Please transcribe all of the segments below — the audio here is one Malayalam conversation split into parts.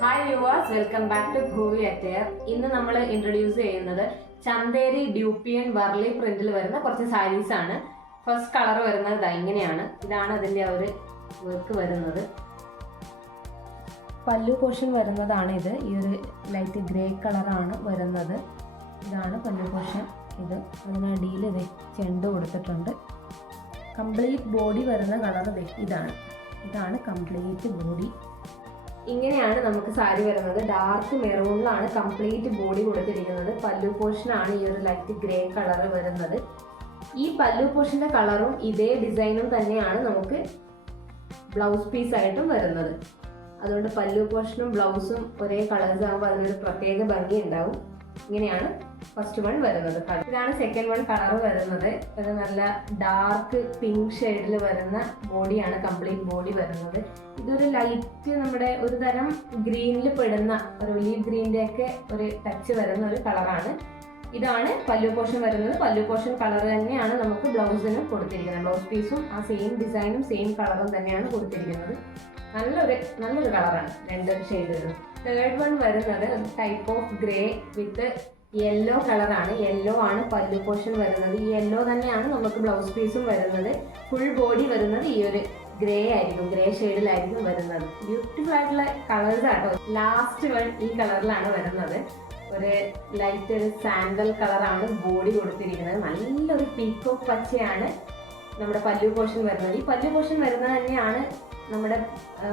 Hi viewers, welcome back to Bhuvi attire. ഇന്ന് നമ്മൾ ഇൻട്രൊഡ്യൂസ് ചെയ്യുന്നത് ചന്തേരി ഡ്യൂപ്പിയൻ വർലി പ്രിന്റിൽ വരുന്ന കുറച്ച് സാരീസ് ആണ്. ഫസ്റ്റ് കളർ വരുന്നത് ഇങ്ങനെയാണ്. ഇതാണ് അതിന്റെ ആ ഒരു വർക്ക് വരുന്നത്. പല്ലു പോർഷൻ വരുന്നതാണ് ഇത്. ഈ ഒരു ലൈറ്റ് ഗ്രേ കളറാണ് വരുന്നത്. ഇതാണ് പല്ലു പോർഷൻ. ഇത് അതിനടിയിൽ ഇത് ചെണ്ട് കൊടുത്തിട്ടുണ്ട്. കംപ്ലീറ്റ് ബോഡി വരുന്ന കളർ ഇതാണ് കംപ്ലീറ്റ് ബോഡി. ഇങ്ങനെയാണ് നമുക്ക് സാരി വരുന്നത്. ഡാർക്ക് മെറൂണിലാണ് കംപ്ലീറ്റ് ബോഡി കൊടുത്തിരിക്കുന്നത്. പല്ലു പോർഷനാണ് ഈ ഒരു ലൈറ്റ് ഗ്രേ കളർ വരുന്നത്. ഈ പല്ലു പോർഷന്റെ കളറും ഇതേ ഡിസൈനും തന്നെയാണ് നമുക്ക് ബ്ലൗസ് പീസ് ആയിട്ടും വരുന്നത്. അതുകൊണ്ട് പല്ലു പോർഷനും ബ്ലൗസും ഒരേ കളേഴ്സ് ആകുമ്പോൾ അതിനൊരു പ്രത്യേക ഭംഗി ഉണ്ടാവും. ഇങ്ങനെയാണ് ഫസ്റ്റ് വൺ വരുന്നത്. ഇതാണ് സെക്കൻഡ് വൺ കളർ വരുന്നത്. ഒരു നല്ല ഡാർക്ക് പിങ്ക് ഷെയ്ഡിൽ വരുന്ന ബോഡിയാണ് കംപ്ലീറ്റ് ബോഡി വരുന്നത്. ഇതൊരു ലൈറ്റ് നമ്മുടെ ഒരു തരം ഗ്രീനിൽ പെടുന്ന ഒരു ഒലീവ് ഗ്രീൻ്റെ ഒക്കെ ഒരു ടച്ച് വരുന്ന ഒരു കളറാണ്. ഇതാണ് പല്ലു പോർഷൻ വരുന്നത്. പല്ലു പോർഷൻ കളർ തന്നെയാണ് നമുക്ക് ബ്ലൗസിന് കൊടുത്തിരിക്കുന്നത്. ബ്ലൗസ് പീസും ആ സെയിം ഡിസൈനും സെയിം കളറും തന്നെയാണ് കൊടുത്തിരിക്കുന്നത്. നല്ലൊരു കളറാണ് രണ്ട് ഷെയ്ഡുകൾ. തേർഡ് വൺ വരുന്നത് type of grey with yellow കളറാണ്. യെല്ലോ ആണ് പല്ലു പോർഷൻ വരുന്നത്. ഈ യെല്ലോ തന്നെയാണ് നമുക്ക് ബ്ലൗസ് പീസും വരുന്നത്. ഫുൾ ബോഡി വരുന്നത് ഈ ഒരു ഗ്രേ ആയിരിക്കും, ഗ്രേ ഷെയ്ഡിലായിരിക്കും വരുന്നത്. ബ്യൂട്ടിഫുൾ ആയിട്ടുള്ള കളേഴ്സ് ആട്ടോ. ലാസ്റ്റ് വൺ ഈ കളറിലാണ് വരുന്നത്. ഒരു ലൈറ്റ് ഒരു സാൻഡൽ കളറാണ് ബോഡി കൊടുത്തിരിക്കുന്നത്. നല്ലൊരു പീക്കോക്ക് പച്ചയാണ് നമ്മുടെ പല്ലു പോർഷൻ വരുന്നത്. ഈ പല്ലു പോർഷൻ വരുന്നത് തന്നെയാണ് നമ്മുടെ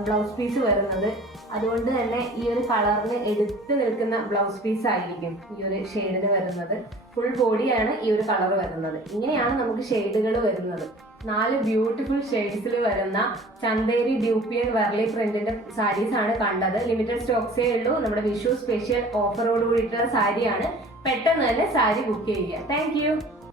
ബ്ലൗസ് പീസ് വരുന്നത്. അതുകൊണ്ട് തന്നെ ഈ ഒരു കളറിന് എടുത്ത് നിൽക്കുന്ന ബ്ലൗസ് പീസ് ആയിരിക്കും ഈ ഒരു ഷെയ്ഡിന് വരുന്നത്. ഫുൾ ബോഡിയാണ് ഈ ഒരു കളർ വരുന്നത്. ഇങ്ങനെയാണ് നമുക്ക് ഷെയ്ഡുകൾ വരുന്നത്. 4 ബ്യൂട്ടിഫുൾ ഷെയ്ഡ്സിൽ വരുന്ന ചന്തേരി ഡ്യൂപ്പിയൻ വർലി പ്രിന്റിന്റെ സാരീസ് ആണ് കണ്ടത്. ലിമിറ്റഡ് സ്റ്റോക്സേ ഉള്ളൂ. നമ്മുടെ വിഷു സ്പെഷ്യൽ ഓഫറോട് കൂടിയിട്ടുള്ള സാരിയാണ്. പെട്ടെന്ന് തന്നെ സാരി ബുക്ക് ചെയ്യുക. താങ്ക്